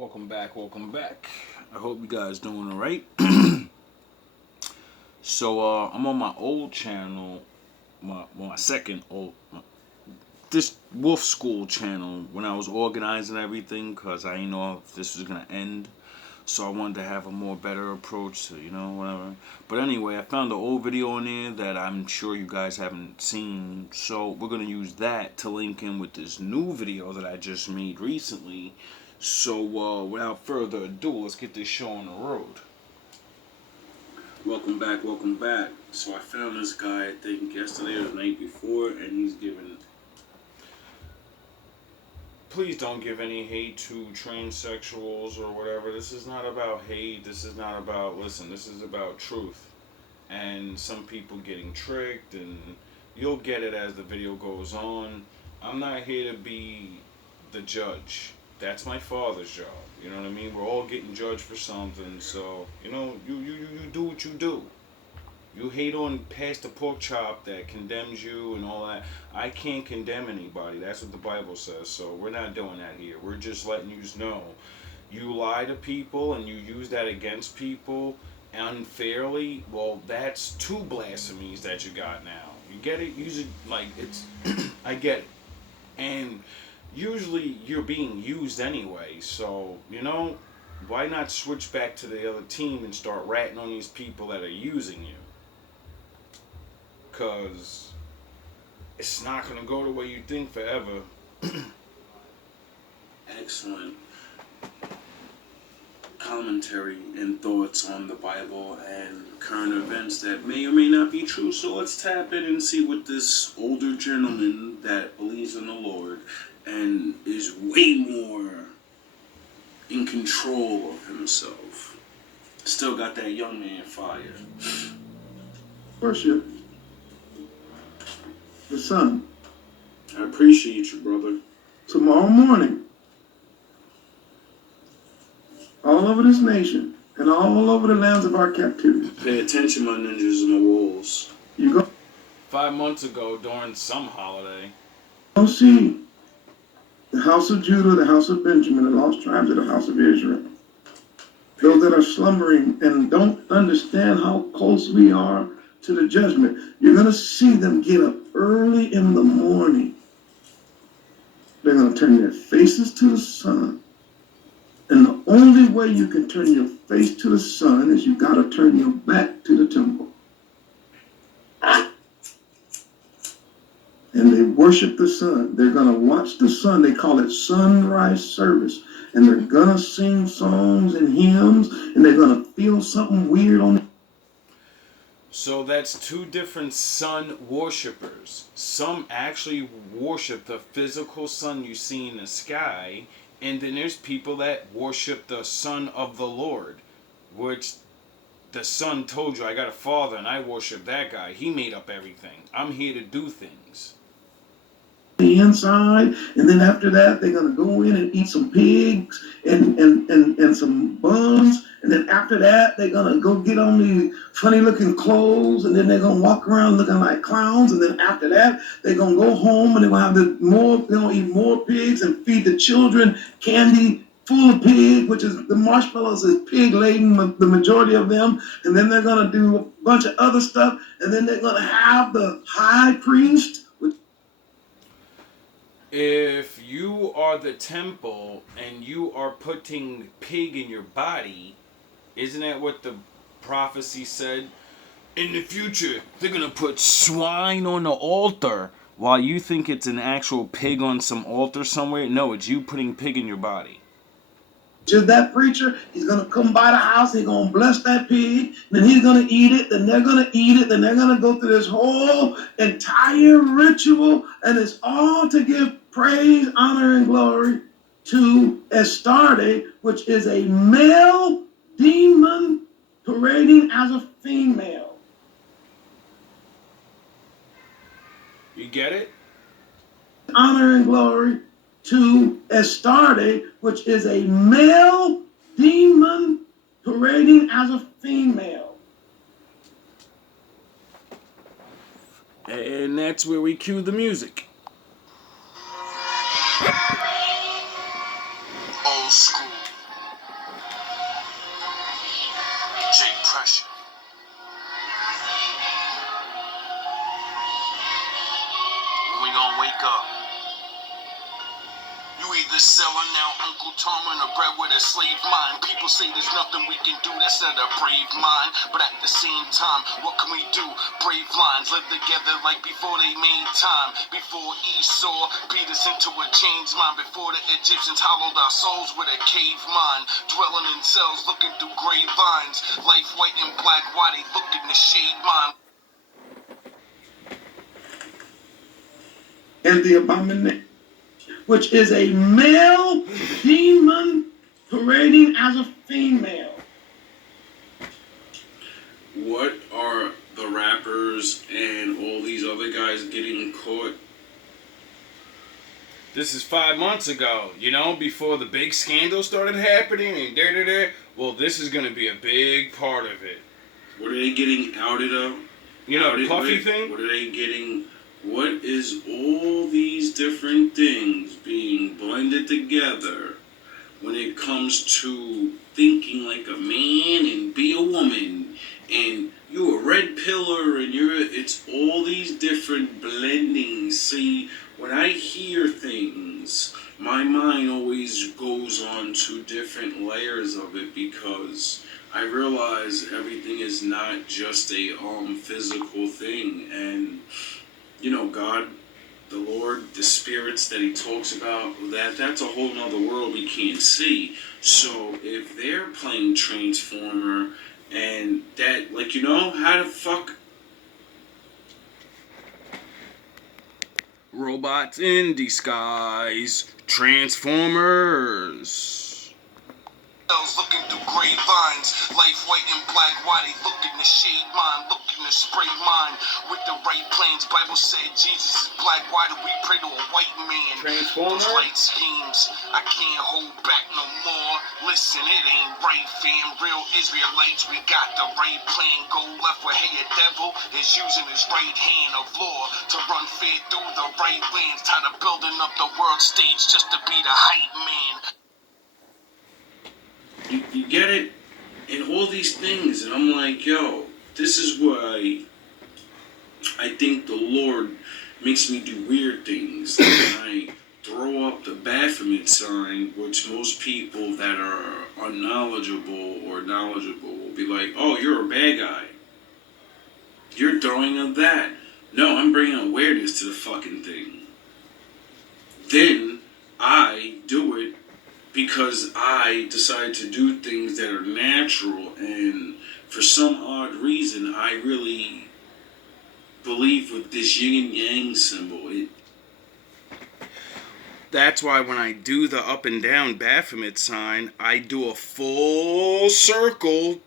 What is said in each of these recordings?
Welcome back. I hope you guys doing alright. So I'm on my old channel, my second old, this Wolf School channel, when I was organizing everything, cause I didn't know if this was gonna end. So I wanted to have a more better approach to, whatever. But anyway, I found an old video on there that I'm sure you guys haven't seen. So we're going to use that to link in with this new video that I just made recently. So without further ado, let's get this show on the road. Welcome back. So I found this guy, I think yesterday or the night before, and he's giving... Please don't give any hate to transsexuals or whatever. This is not about hate. This is not about, listen, this is about truth. And some people getting tricked, and you'll get it as the video goes on. I'm not here to be the judge. That's my father's job. You know what I mean? We're all getting judged for something. So, you do what you do. You hate on Pastor Pork Chop that condemns you and all that. I can't condemn anybody. That's what the Bible says. So we're not doing that here. We're just letting you know. You lie to people and you use that against people unfairly. Well, that's two blasphemies that you got now. You get it? Use it like it's... I get it. And usually you're being used anyway. So, why not switch back to the other team and start ratting on these people that are using you? Because it's not going to go the way you think forever. Excellent commentary and thoughts on the Bible and current events that may or may not be true. So let's tap in and see what this older gentleman that believes in the Lord and is way more in control of himself. Still got that young man fire. Worship the sun. I appreciate you, brother. Tomorrow morning, all over this nation and all over the lands of our captivity. Pay attention, my ninjas and my wolves. You go 5 months ago, during some holiday, see the house of Judah, the house of Benjamin, the lost tribes of the house of Israel. Those that are slumbering and don't understand how close we are to the judgment. You're going to see them get up early in the morning. They're going to turn their faces to the sun. And the only way you can turn your face to the sun is you got to turn your back to the temple. And they worship the sun. They're going to watch the sun. They call it sunrise service. And they're going to sing songs and hymns. And they're going to feel something weird on the... So that's two different sun worshipers. Some actually worship the physical sun you see in the sky, and then there's people that worship the Son of the Lord, which the Son told you, I got a father and I worship that guy. He made up everything. I'm here to do things. The inside, and then after that they're going to go in and eat some pigs and some buns, and then after that they're going to go get on the funny looking clothes, and then they're going to walk around looking like clowns, and then after that they're going to go home and they're going to have they're going to eat more pigs and feed the children candy full of pig, which is the marshmallows is pig laden, the majority of them, and then they're going to do a bunch of other stuff, and then they're going to have the high priest. If you are the temple and you are putting pig in your body, isn't that what the prophecy said? In the future, they're going to put swine on the altar while you think it's an actual pig on some altar somewhere. No, it's you putting pig in your body. Just that preacher, he's going to come by the house, he's going to bless that pig, then he's going to eat it, then they're going to eat it, then they're going to go through this whole entire ritual, and it's all to give praise, honor, and glory to Astarte, which is a male demon parading as a female. You get it? Honor and glory to Astarte, which is a male demon parading as a female. And that's where we cue the music. Old school. Uncle Tom and a bread with a slave mind. People say there's nothing we can do, that's not a brave mind. But at the same time, what can we do? Brave lines live together like before they made time. Before Esau beat us into a chains mind. Before the Egyptians hollowed our souls with a cave mind. Dwelling in cells, looking through gray lines. Life white and black, why they look in the shade mind. And the abomination, which is a male demon parading as a female. What are the rappers and all these other guys getting caught? This is 5 months ago, before the big scandal started happening and da-da-da. Well, this is going to be a big part of it. What are they getting outed of? The Puffy thing? What are they getting? What is all these different things being blended together when it comes to thinking like a man and be a woman and you a red pillar and it's all these different blendings. See, when I hear things, my mind always goes on to different layers of it because I realize everything is not just a physical thing. And God, the Lord, the spirits that he talks about, that's a whole nother world we can't see. So if they're playing Transformer and that, how the fuck? Robots in disguise, Transformers. Looking through gray lines, life white and black, why they look in the shade mind, look in the spray mind, with the right plans. Bible said Jesus is black, why do we pray to a white man? Transformer? Those light schemes, I can't hold back no more. Listen, it ain't right, fam. Real Israelites, we got the right plan. Go left where hey, a devil is using his right hand of law to run fair through the right lands. Tired of building up the world stage just to be the hype man. You get it? And all these things, and I'm like, yo, this is why I think the Lord makes me do weird things. Like when I throw up the Baphomet sign, which most people that are unknowledgeable or knowledgeable will be like, oh, you're a bad guy. You're throwing up that. No, I'm bringing awareness to the fucking thing. Then I do it because I decide to do things that are natural, and for some odd reason, I really believe with this yin and yang symbol. That's why when I do the up and down Baphomet sign, I do a full circle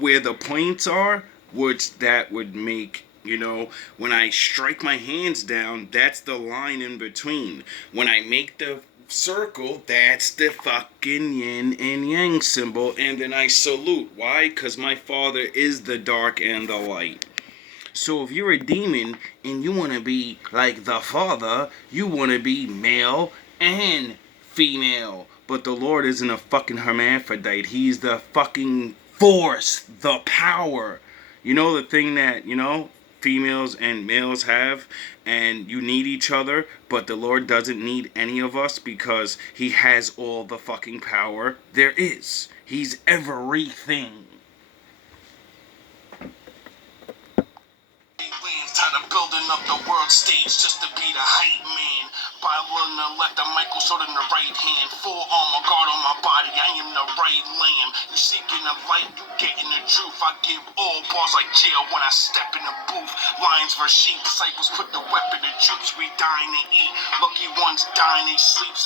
where the points are, which that would make, when I strike my hands down, that's the line in between. When I make the circle, that's the fucking yin and yang symbol, and then I salute. Why? Because my Father is the dark and the light. So if you're a demon and you want to be like the Father, you want to be male and female. But the Lord isn't a fucking hermaphrodite. He's the fucking force, the power. The thing that, females and males have, and you need each other, but the Lord doesn't need any of us because he has all the fucking power there is. He's everything. Tired of building up the world stage just to be the hype man. Bible in the left, the Michael sword in the right hand. Full armor guard on my body, I am the right lamb. You seeking the light, you getting the truth. I give all bars like jail when I step in the booth. Lions versus sheep, disciples put the weapon to juice. We dying to eat, lucky ones dying, they sleep.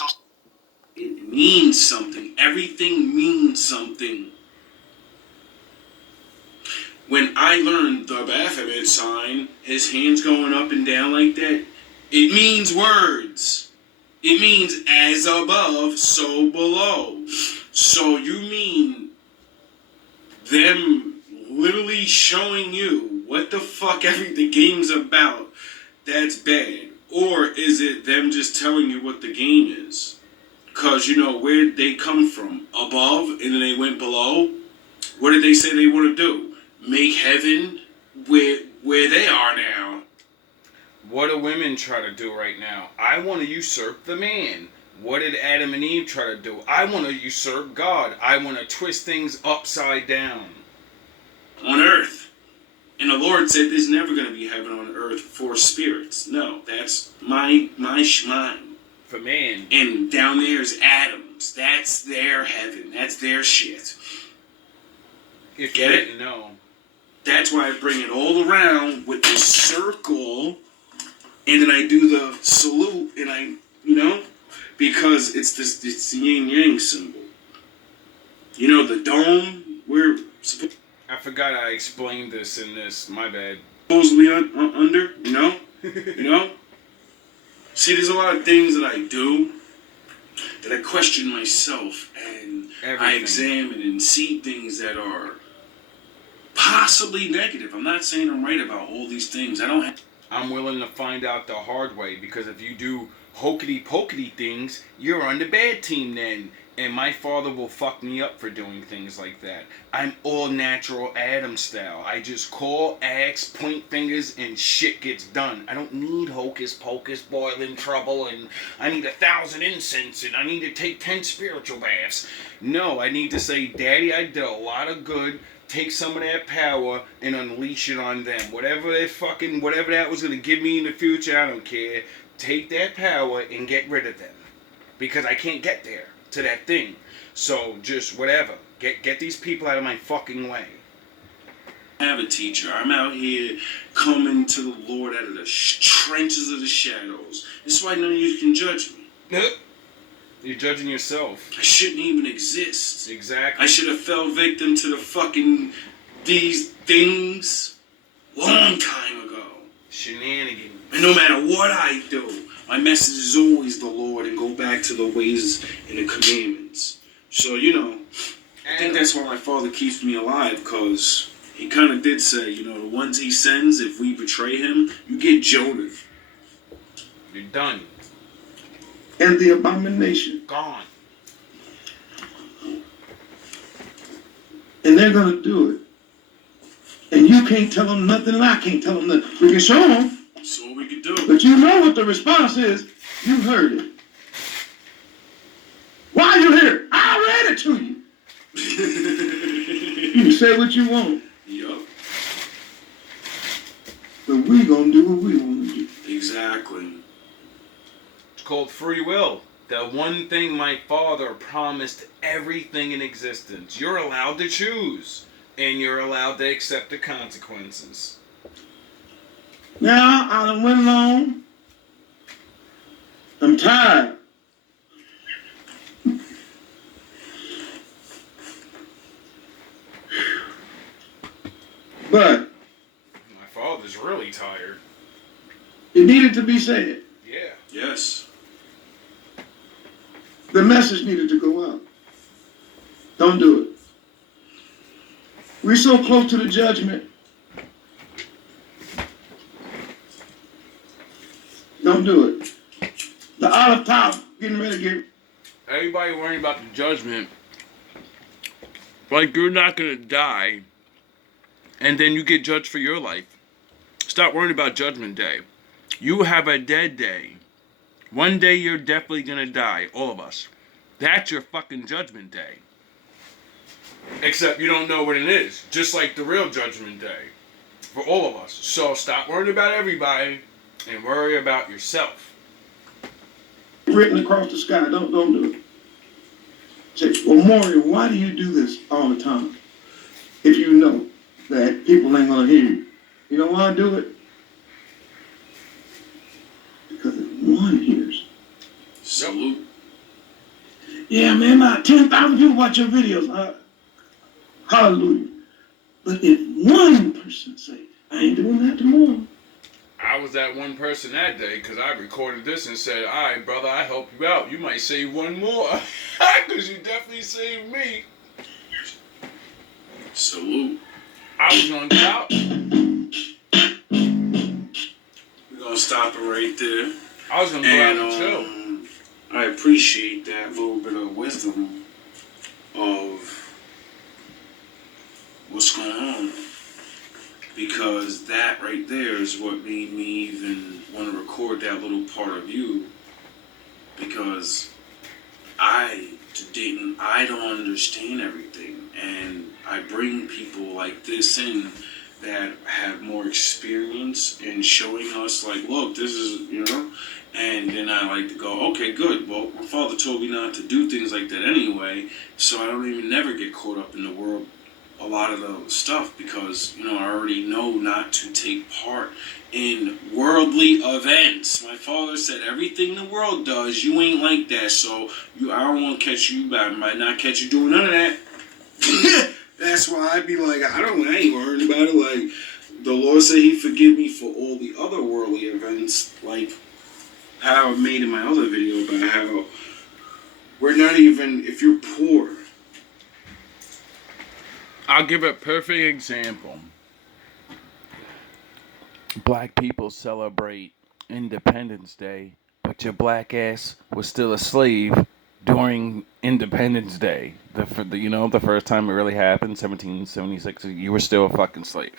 It means something. Everything means something. When I learned the Baphomet sign, his hands going up and down like that, it means words. It means as above, so below. So you mean them literally showing you what the fuck the game's about, that's bad? Or is it them just telling you what the game is? Because, where did they come from? Above, and then they went below? What did they say they want to do? Make heaven where they are now. What do women try to do right now? I want to usurp the man. What did Adam and Eve try to do? I want to usurp God. I want to twist things upside down. On earth. And the Lord said there's never going to be heaven on earth for spirits. No, that's my shmine. For man. And down there's Adam's. That's their heaven. That's their shit. If Get you it? didn't know. That's why I bring it all around with this circle. And then I do the salute. And I, because it's the yin yang symbol. You know, the dome, we're supposed I forgot I explained this in this. My bad. supposedly under, you know? See, there's a lot of things that I do that I question myself, and I Everything. examine and see things that are possibly negative. I'm not saying I'm right about all these things. I'm willing to find out the hard way, because if you do hokey-pokey things, you're on the bad team then. And my father will fuck me up for doing things like that. I'm all natural Adam style. I just call, ask, point fingers, and shit gets done. I don't need hocus pocus, boiling trouble, and I need 1,000 incense, and I need to take 10 spiritual baths. No, I need to say, Daddy, I did a lot of good. Take some of that power and unleash it on them. Whatever that was going to give me in the future, I don't care. Take that power and get rid of them. Because I can't get there to that thing. So just whatever. Get these people out of my fucking way. I have a teacher. I'm out here coming to the Lord out of the trenches of the shadows. This is why none of you can judge me. You're judging yourself. I shouldn't even exist. Exactly. I should have fell victim to the fucking these things long time ago. Shenanigans. And no matter what I do, my message is always the Lord and go back to the ways and the commandments. So, I think that's why my father keeps me alive, because he kind of did say, the ones he sends, if we betray him, you get Jonah. You're done. And the abomination. Gone. And they're going to do it. And you can't tell them nothing, and I can't tell them nothing. We can show them. That's all we can do. But you know what the response is. You heard it. Why are you here? I read it to you. You can say what you want. Yup. But we going to do what we want to do. Exactly. It's called free will. The one thing my father promised everything in existence. You're allowed to choose. And you're allowed to accept the consequences. Now, I done went long. I'm tired. But My father's really tired. it needed to be said. Yeah. Yes. The message needed to go out. Don't do it. We're so close to the judgment. Don't do it. The olive top getting ready to get. Everybody worrying about the judgment. Like you're not going to die. And then you get judged for your life. Stop worrying about Judgment Day. You have a dead day. One day you're definitely going to die. All of us. That's your fucking Judgment Day. Except you don't know what it is. Just like the real Judgment Day. For all of us. So stop worrying about everybody. And worry about yourself. Written across the sky. Don't do it. Say, well, Mario, why do you do this all the time? If you know that people ain't gonna hear you. You know why I do it? Because if one hears. Salute. Yeah, man, about 10,000 people watch your videos. Hallelujah. But if one person say, I ain't doing that tomorrow. I was that one person that day because I recorded this and said, all right, brother, I help you out. You might save one more. Because you definitely saved me. Salute. I was on top. We're going to stop it right there. I was going to go out and chill. I appreciate that little bit of wisdom of what's going on. Because that right there is what made me even want to record that little part of you. Because I don't understand everything, and I bring people like this in that have more experience in showing us, like, look, this is, and then I like to go, okay, good. Well, my father told me not to do things like that anyway, so I don't even never get caught up in the world, a lot of the stuff, because, I already know not to take part in worldly events. My father said, everything the world does, you ain't like that, so I don't want to catch you, I might not catch you doing none of that. That's why I be like, I ain't worried about it. Like, the Lord said he forgive me for all the other worldly events, like how I made in my other video about how we're not even, if you're poor. I'll give a perfect example. Black people celebrate Independence Day, but your black ass was still a slave during Independence Day. The first time it really happened, 1776, you were still a fucking slave.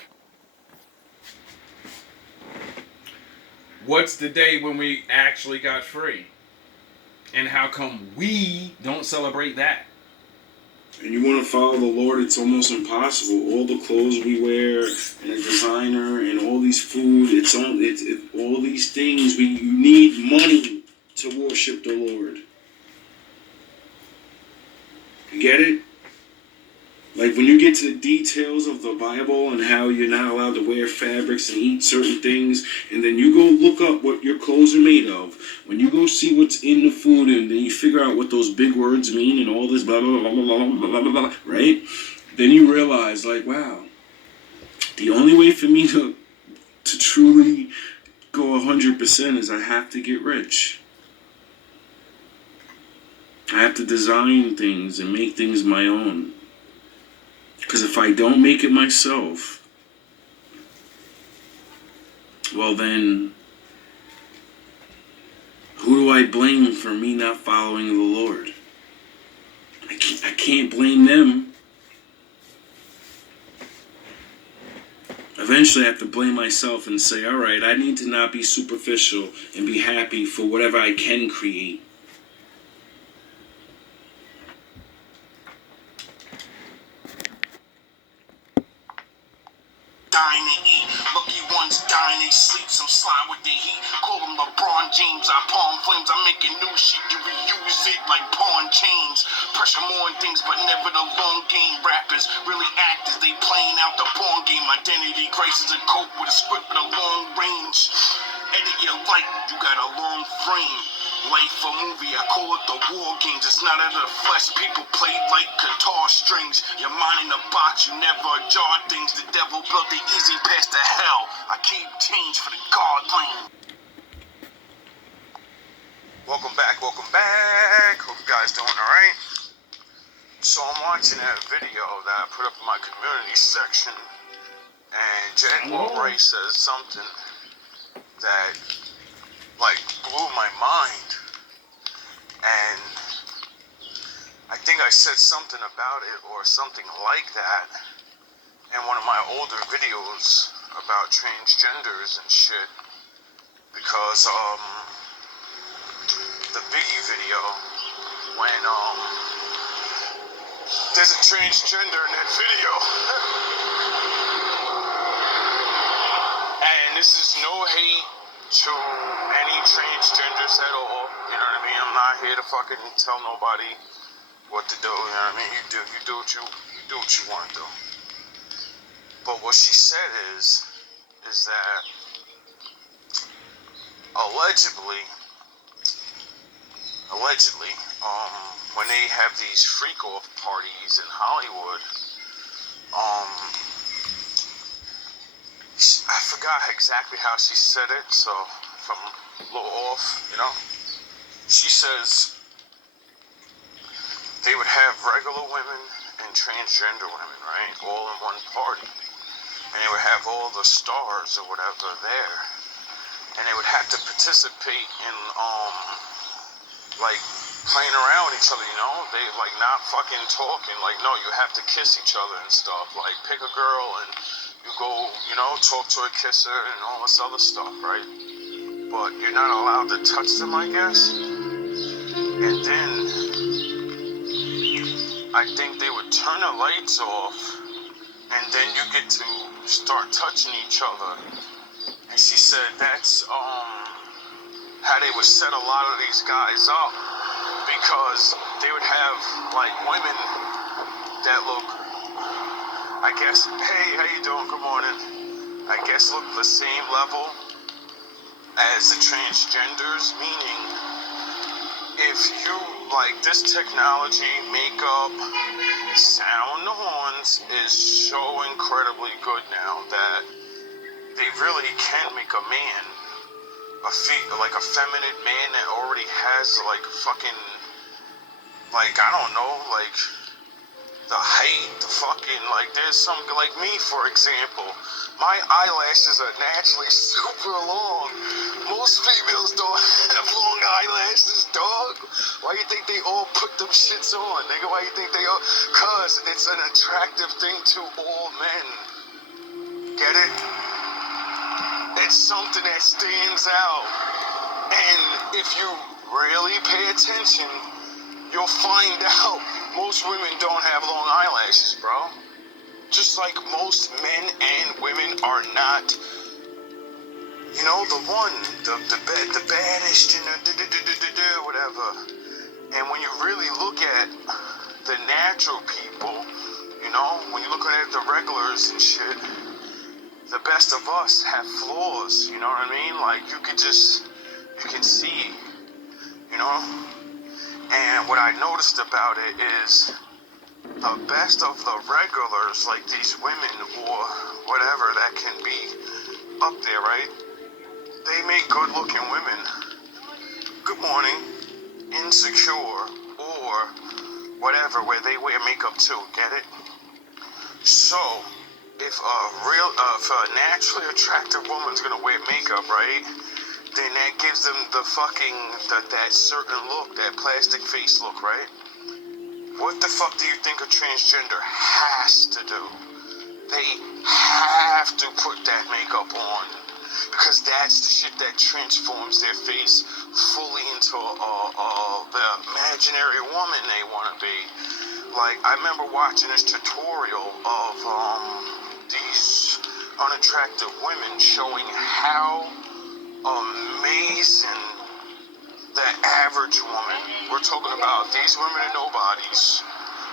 What's the day when we actually got free? And how come we don't celebrate that? And you want to follow the Lord, it's almost impossible. All the clothes we wear, and a designer, and all these food, it's all these things. You need money to worship the Lord. You get it? Like, when you get to the details of the Bible and how you're not allowed to wear fabrics and eat certain things, and then you go look up what your clothes are made of, when you go see what's in the food, and then you figure out what those big words mean and all this blah, blah, blah, blah, blah, blah, blah, blah, right? Then you realize, like, wow, the only way for me to truly go 100% is I have to get rich. I have to design things and make things my own. Because if I don't make it myself, well then, who do I blame for me not following the Lord? I can't blame them. Eventually I have to blame myself and say, alright, I need to not be superficial and be happy for whatever I can create. Dying to eat, lucky ones dying, they sleep, some slide with the heat. Call them LeBron James, I palm flames, I'm making new shit, you reuse it like pawn chains. Pressure more on things, but never the long game. Rappers, really actors, they playing out the pawn game. Identity crisis and cope with a script with a long range. Edit your life, you got a long frame. Life a movie, I call it the war games. It's not of the flesh, people play like guitar strings. Your mind in a box, you never jar things. The devil built the easy path to hell. I keep change for the God lane. Welcome back. Hope you guys doing alright. So I'm watching that video that I put up in my community section, and Jaguar Ray says something that like blew my mind, and I think I said something about it or something like that in one of my older videos about transgenders and shit, because the Biggie video, when there's a transgender in that video. And this is no hate to any transgenders at all, you know what I mean? I'm not here to fucking tell nobody what to do, you know what I mean? You do what you want to do. But what she said is that allegedly, when they have these freak-off parties in Hollywood, I forgot exactly how she said it, so if I'm a little off, she says they would have regular women and transgender women, right, all in one party, and they would have all the stars or whatever there, and they would have to participate in, like, playing around with each other, they, like, not fucking talking, like, no, you have to kiss each other and stuff, like, pick a girl and you go, talk to her, kiss her, and all this other stuff, right? But you're not allowed to touch them, I guess. And then I think they would turn the lights off, and then you get to start touching each other. And she said that's how they would set a lot of these guys up, because they would have like women that look, I guess, hey, how you doing? Good morning. I guess look the same level as the transgenders, meaning if you like this technology, makeup, sound, the horns is so incredibly good now that they really can make a man, like a feminine man that already has like fucking, like, I don't know, like the height, the fucking, like there's some, like me for example, my eyelashes are naturally super long. Most females don't have long eyelashes, dog. Why you think they all put them shits on, nigga? Why you think they all? Cause it's an attractive thing to all men. Get it? It's something that stands out. And if you really pay attention, you'll find out most women don't have long eyelashes, bro. Just like most men and women are not, you know, the baddest, you know, whatever. And when you really look at the natural people, you know, when you look at the regulars and shit, the best of us have flaws, you know what I mean? Like, you can see, you know? And what I noticed about it is the best of the regulars, like these women or whatever that can be up there, right? They make good looking women. Good morning. Insecure or whatever, where they wear makeup too, get it? So, if a naturally attractive woman's gonna wear makeup, right? Then that gives them the fucking, that certain look, that plastic face look, right? What the fuck do you think a transgender has to do? They have to put that makeup on, because that's the shit that transforms their face fully into the imaginary woman they want to be. Like, I remember watching this tutorial of these unattractive women showing how amazing the average woman, we're talking about these women are nobodies.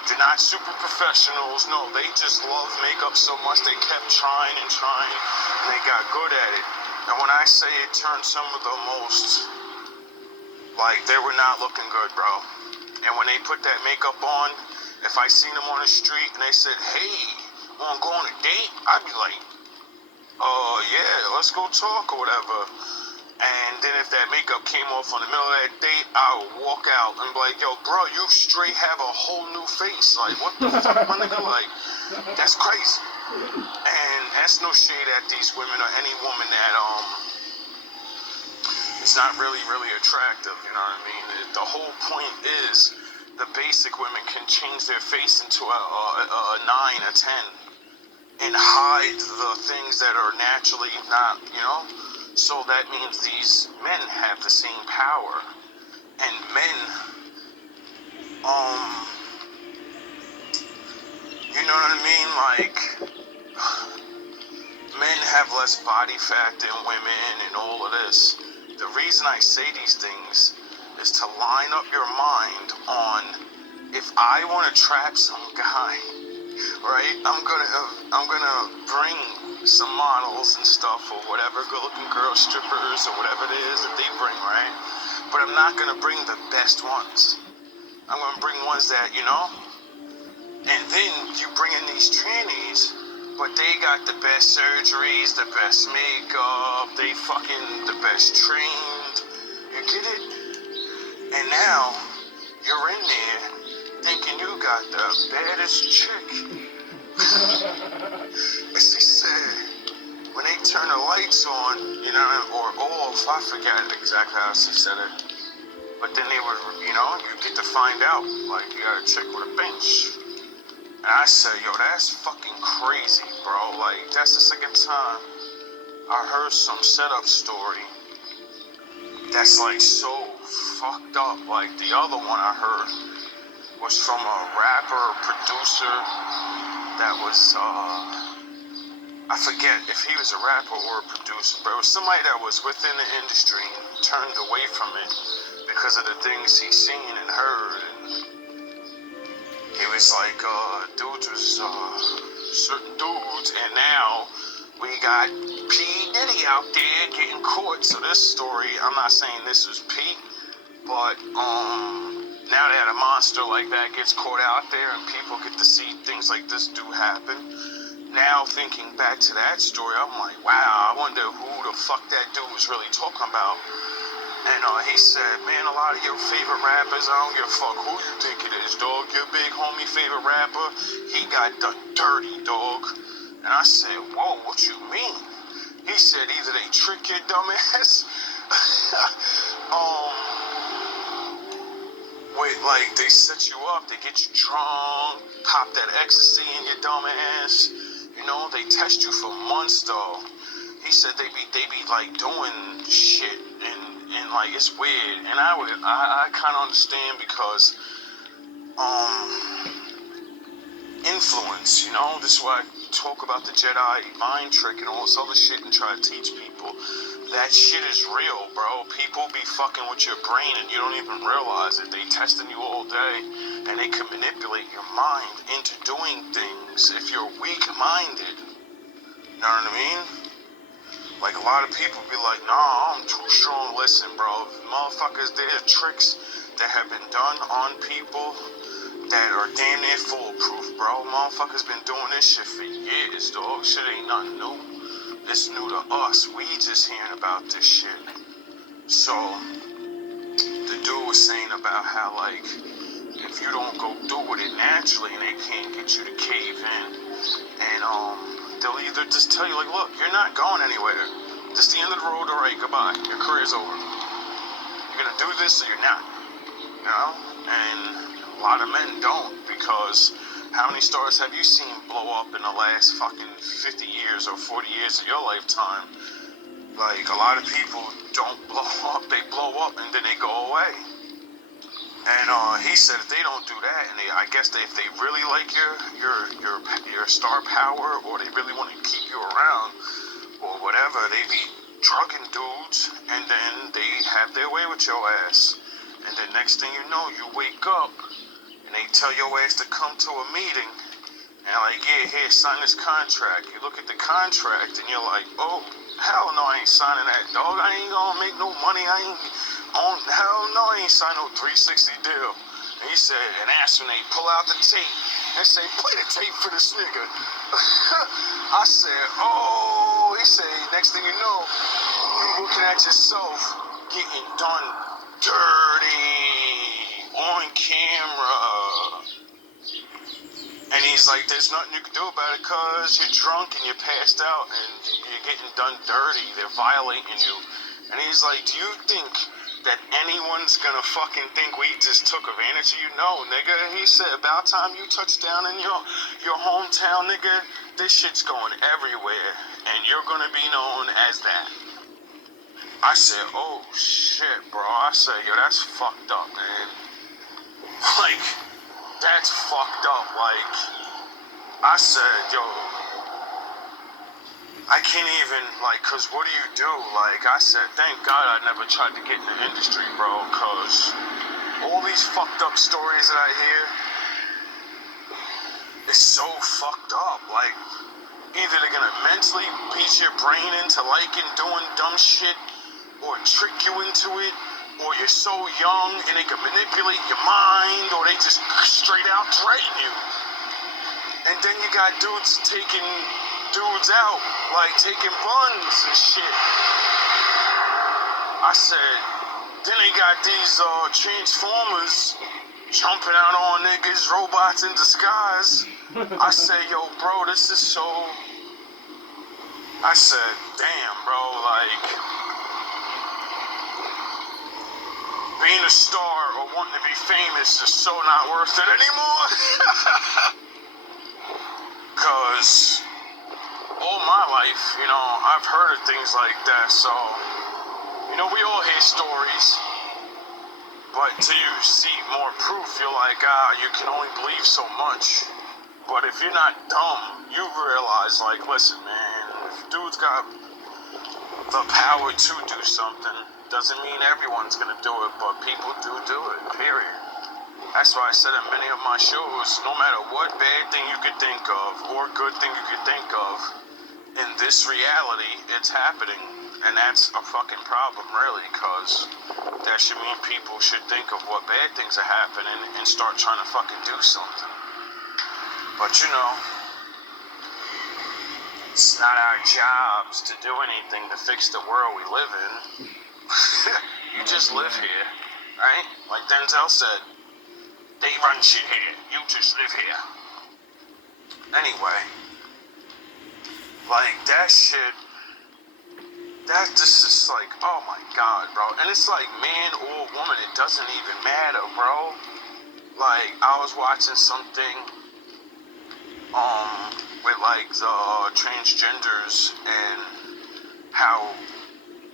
They're not super professionals. No, they just love makeup so much they kept trying and trying, and they got good at it. And when I say it turned some of the most, like, they were not looking good, bro. And when they put that makeup on, if I seen them on the street and they said, hey, wanna go on a date? I'd be like, yeah, let's go talk or whatever. And then if that makeup came off on the middle of that date, I would walk out and be like, yo, bro, you straight have a whole new face. Like, what the fuck, my nigga? Like, that's crazy. And that's no shade at these women or any woman that, is not really, really attractive, you know what I mean? The whole point is the basic women can change their face into a 9, a 10, and hide the things that are naturally not, you know? So that means these men have the same power. And men, you know what I mean? Like, men have less body fat than women and all of this. The reason I say these things is to line up your mind on, if I want to trap some guy, right? I'm gonna bring some models and stuff or whatever, good-looking girl strippers or whatever it is that they bring, right? But I'm not gonna bring the best ones. I'm gonna bring ones that, you know. And then you bring in these trannies, but they got the best surgeries, the best makeup, they fucking the best trained. You get it? And now you're in there thinking you got the baddest chick. But she said, when they turn the lights on, you know, or off, I forgot exactly how she said it. But then they would, you know, you get to find out, like, you got a chick with a bench. And I said, yo, that's fucking crazy, bro. Like, that's the second time I heard some setup story that's, like, so fucked up. Like, the other one I heard was from a rapper, producer that was, I forget if he was a rapper or a producer, but it was somebody that was within the industry and turned away from it because of the things he's seen and heard. And he was like, dudes was certain dudes, and now we got P. Diddy out there getting caught. So this story, I'm not saying this was P, but now that a monster like that gets caught out there and people get to see things like this do happen. Now thinking back to that story, I'm like, wow, I wonder who the fuck that dude was really talking about. And he said, man, a lot of your favorite rappers, I don't give a fuck who you think it is, dog. Your big homie favorite rapper, he got done dirty, dog. And I said, whoa, what you mean? He said either they trick your dumb ass, with like they set you up, they get you drunk, pop that ecstasy in your dumb ass. You know, they test you for months though. He said they be like doing shit and like it's weird. And I kind of understand because influence, you know, this is why I talk about the Jedi mind trick and all this other shit and try to teach people. That shit is real, bro. People be fucking with your brain and you don't even realize it. They testing you all day and they can manipulate your mind into doing things if you're weak-minded. You know what I mean? Like a lot of people be like, nah, I'm too strong. Listen, bro, motherfuckers, there are tricks that have been done on people that are damn near foolproof, bro. Motherfuckers been doing this shit for years, dog. Shit ain't nothing new. It's new to us. We just hearing about this shit. So, the dude was saying about how, like, if you don't go do with it naturally and they can't get you to cave in, and, they'll either just tell you, like, look, you're not going anywhere. This is the end of the road, alright, goodbye. Your career's over. You're gonna do this or you're not. You know? And a lot of men don't, because how many stars have you seen blow up in the last fucking 50 years or 40 years of your lifetime? Like, a lot of people don't blow up, they blow up and then they go away. And he said if they don't do that, and I guess if they really like your star power, or they really want to keep you around, or whatever, they be drugging dudes, and then they have their way with your ass. And then next thing you know, you wake up, and they tell your ass to come to a meeting, and like, yeah, here, sign this contract. You look at the contract, and you're like, oh, hell no, I ain't signing that, dog. I ain't gonna make no money. Hell no, I ain't signing no 360 deal. And he said, and that's when they pull out the tape and say, play the tape for this nigga. I said, oh, he said, next thing you know, you're looking at yourself getting done dirty on camera. And he's like, there's nothing you can do about it because you're drunk and you're passed out and you're getting done dirty. They're violating you. And he's like, do you think that anyone's gonna fucking think we just took advantage of you? No, nigga. He said, about time you touch down in your hometown, nigga, this shit's going everywhere. And you're gonna be known as that. I said, oh shit, bro. I said, yo, that's fucked up, man. Like, that's fucked up. Like, I said, yo, I can't even, like, cause what do you do? Like, I said, thank God I never tried to get in the industry, bro, cause all these fucked up stories that I hear, it's so fucked up. Like, either they're gonna mentally beat your brain into liking doing dumb shit, or trick you into it, or you're so young and they can manipulate your mind, or they just straight out threaten you. And then you got dudes taking dudes out, like taking buns and shit. I said, then they got these Transformers jumping out on niggas, robots in disguise. I said, yo, bro, this is so... I said, damn, bro, like... being a star or wanting to be famous is so not worth it anymore. Cause all my life, you know, I've heard of things like that. So, you know, we all hear stories. But till you see more proof, you're like, you can only believe so much. But if you're not dumb, you realize, like, listen, man, if dude's got the power to do something, doesn't mean everyone's gonna do it, but people do it, period. That's why I said in many of my shows, no matter what bad thing you could think of, or good thing you could think of, in this reality, it's happening. And that's a fucking problem, really, because that should mean people should think of what bad things are happening and start trying to fucking do something. But you know, it's not our jobs to do anything to fix the world we live in. You just live here, right? Like Denzel said, they run shit here, you just live here. Anyway, like that shit, that just is like, oh my god, bro. And it's like man or woman, it doesn't even matter, bro. Like I was watching something with like the transgenders and how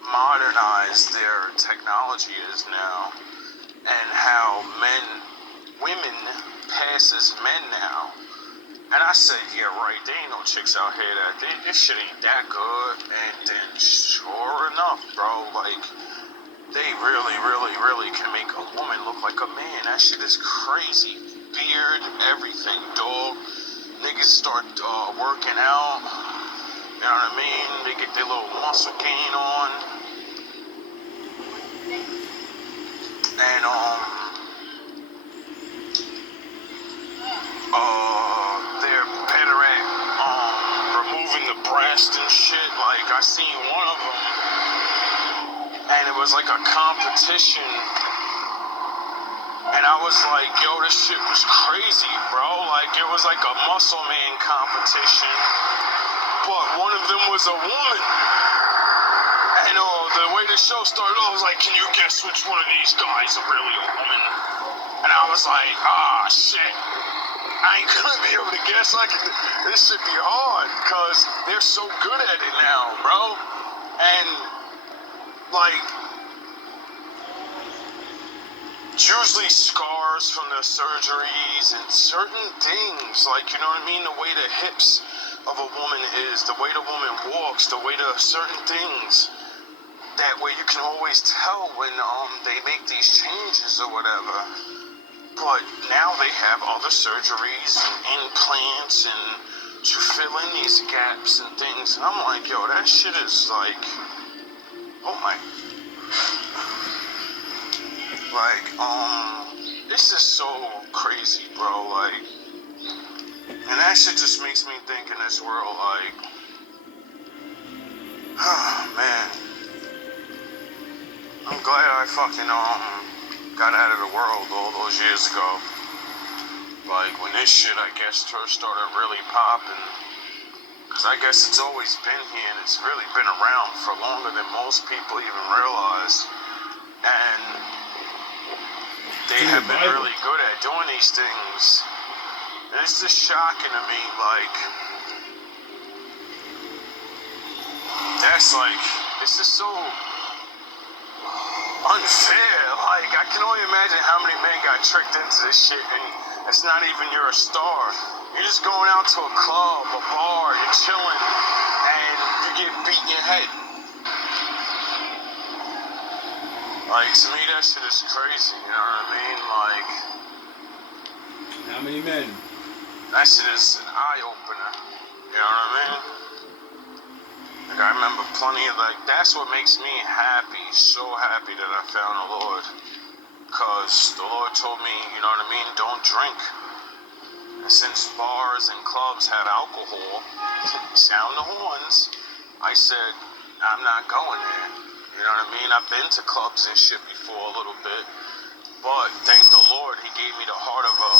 modernized their technology is now, and how women pass as men now. And I said, yeah, right, there ain't no chicks out here this shit ain't that good. And then sure enough, bro, like, they really, really, really can make a woman look like a man. That shit is crazy. Beard, everything, dog. Niggas start working out. You know what I mean? They get their little muscle gain on. And, they're better at, removing the breast and shit. Like, I seen one of them, and it was like a competition. And I was like, yo, this shit was crazy, bro. Like, it was like a muscle man competition. But one of them was a woman. And the way the show started off, I was like, can you guess which one of these guys are really a woman? And I was like, shit. I ain't gonna be able to guess. This should be hard, because they're so good at it now, bro. And, like, usually scars from the surgeries and certain things, like, you know what I mean? The way the hips of a woman is, the way the woman walks, the way the certain things. That way you can always tell when they make these changes or whatever. But now they have other surgeries and implants and to fill in these gaps and things. And I'm like, yo, that shit is like, oh my. Like, this is so crazy, bro. Like, and that shit just makes me think in this world, like, oh man. I'm glad I fucking, got out of the world all those years ago. Like, when this shit, I guess, first started really popping. Because I guess it's always been here, and it's really been around for longer than most people even realize. And they have been really good at doing these things. And it's just shocking to me, like, that's like, it's just so unfair. Like, I can only imagine how many men got tricked into this shit, and it's not even you're a star. You're just going out to a club, a bar, you're chilling, and you get beat in your head. Like, to me, that shit is crazy, you know what I mean? Like, how many men? That shit is an eye-opener, you know what I mean? Like, I remember plenty of, like, that's what makes me happy, so happy that I found the Lord. Because the Lord told me, you know what I mean, don't drink. And since bars and clubs have alcohol, sound the horns, I said, I'm not going there. You know what I mean? I've been to clubs and shit before a little bit. But thank the Lord, he gave me the heart of a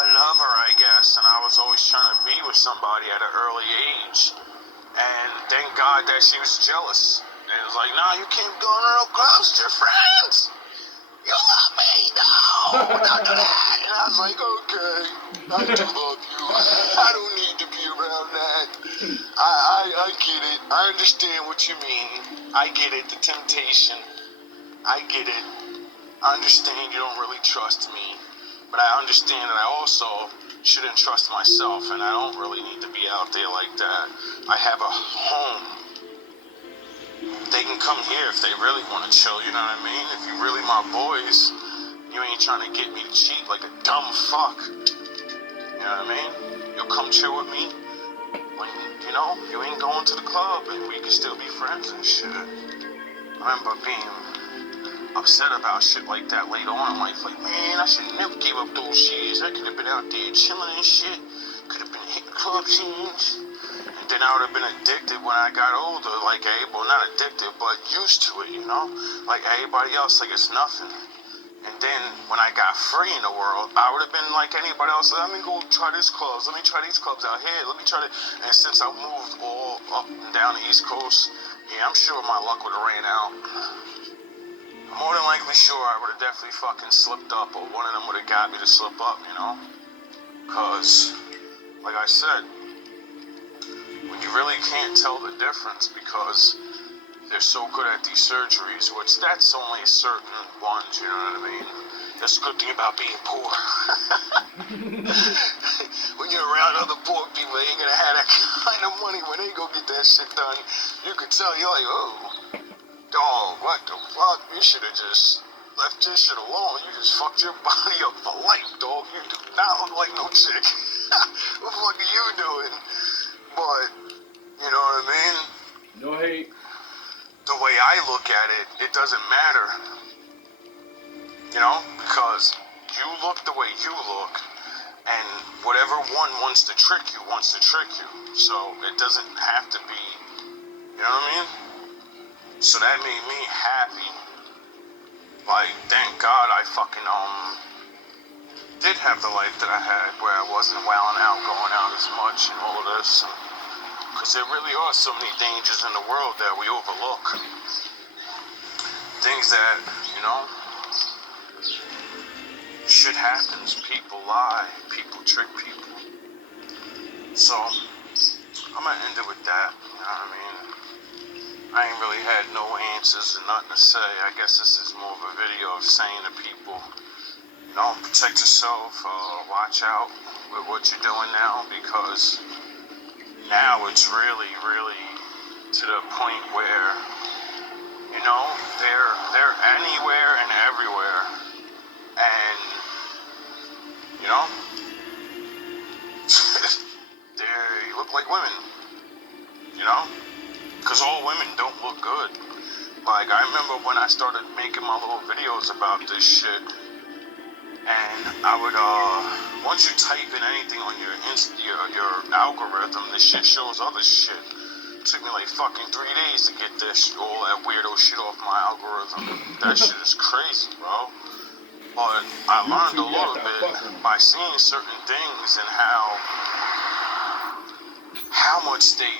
lover, I guess. And I was always trying to be with somebody at an early age. And thank God that she was jealous. And it was like, nah, you can't go real close to your friends. You love me, no, don't do that. And I was like, okay, I do love you. I don't need to be around that. I get it. I understand what you mean. I get it, the temptation. I get it. I understand you don't really trust me, but I understand that I also shouldn't trust myself, and I don't really need to be out there like that. I have a home. They can come here if they really want to chill, you know what I mean? If you really my boys, you ain't trying to get me to cheat like a dumb fuck. You know what I mean? You'll come chill with me when, you know, you ain't going to the club and we can still be friends and shit. I remember being upset about shit like that later on in life. Like, man, I should never give up those years. I could have been out there chilling and shit. Could have been hitting club scenes. And then I would have been addicted when I got older. Like, well, not addicted, but used to it, you know? Like everybody else, like it's nothing. And then when I got free in the world, I would have been like anybody else. Let me go try this clubs. Let me try these clubs out here. Let me try to. And since I moved all up and down the East Coast, yeah, I'm sure my luck would have ran out. I'm more than likely sure I would have definitely fucking slipped up, or one of them would have got me to slip up, you know? Cause, like I said, when you really can't tell the difference because they're so good at these surgeries, which that's only certain ones, you know what I mean? That's a good thing about being poor. When you're around other poor people, they ain't gonna have that kind of money when they go get that shit done. You can tell, you're like, oh, dog, what the fuck? You should have just left this shit alone. You just fucked your body up for life, dog. You do not look like no chick. What the fuck are you doing? But, you know what I mean? No hate. The way I look at it, it doesn't matter. You know? Because you look the way you look, and whatever one wants to trick you, wants to trick you. So it doesn't have to be, you know what I mean? So that made me happy. Like, thank God I fucking, did have the life that I had where I wasn't wilding out, going out as much and all of this. Because there really are so many dangers in the world that we overlook. Things that, you know, shit happens. People lie. People trick people. So, I'm going to end it with that. You know what I mean? I ain't really had no answers and nothing to say. I guess this is more of a video of saying to people, you know, protect yourself. Watch out with what you're doing now, because now it's really, really to the point where, you know, they're anywhere and everywhere, and you know, they look like women, you know, because all women don't look good. Like, I remember when I started making my little videos about this shit, and I would, once you type in anything on your algorithm, this shit shows other shit. It took me like fucking 3 days to get this, all that weirdo shit off my algorithm. That shit is crazy, bro. But I learned a little bit by seeing certain things and how much they,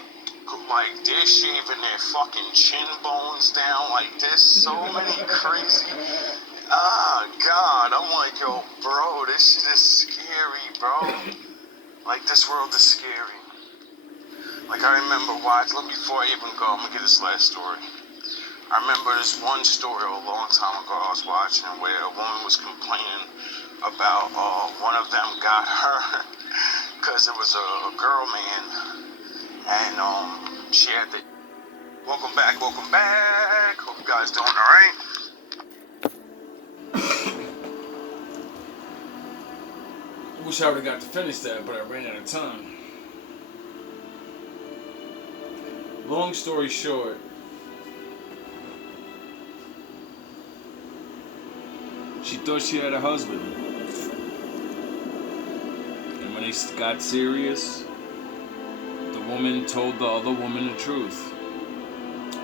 like, they're shaving their fucking chin bones down like this. So many crazy. God, I'm like, yo, bro, this shit is scary, bro. Like, this world is scary. Like, I remember before I even go, I'm gonna get this last story. I remember this one story a long time ago I was watching where a woman was complaining about, one of them got her, because it was a girl, man, and, she had the, welcome back, hope you guys doing alright. Wish I would have got to finish that, but I ran out of time. Long story short, she thought she had a husband. And when they got serious, the woman told the other woman the truth.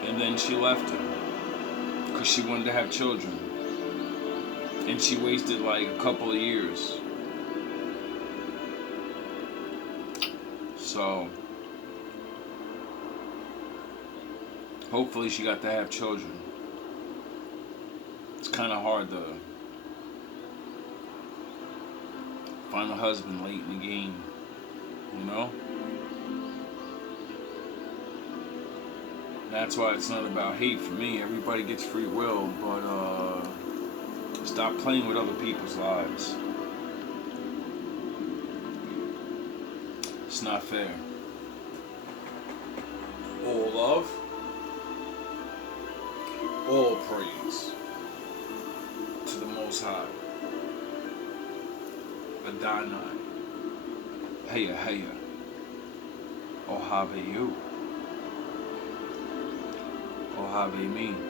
And then she left her, because she wanted to have children. And she wasted like a couple of years. So, hopefully she got to have children. It's kind of hard to find a husband late in the game, you know? That's why it's not about hate for me. Everybody gets free will, but Stop playing with other people's lives. It's not fair. All love, all praise to the Most High. Adonai, Heya Heya, Ohave you, Ohave me.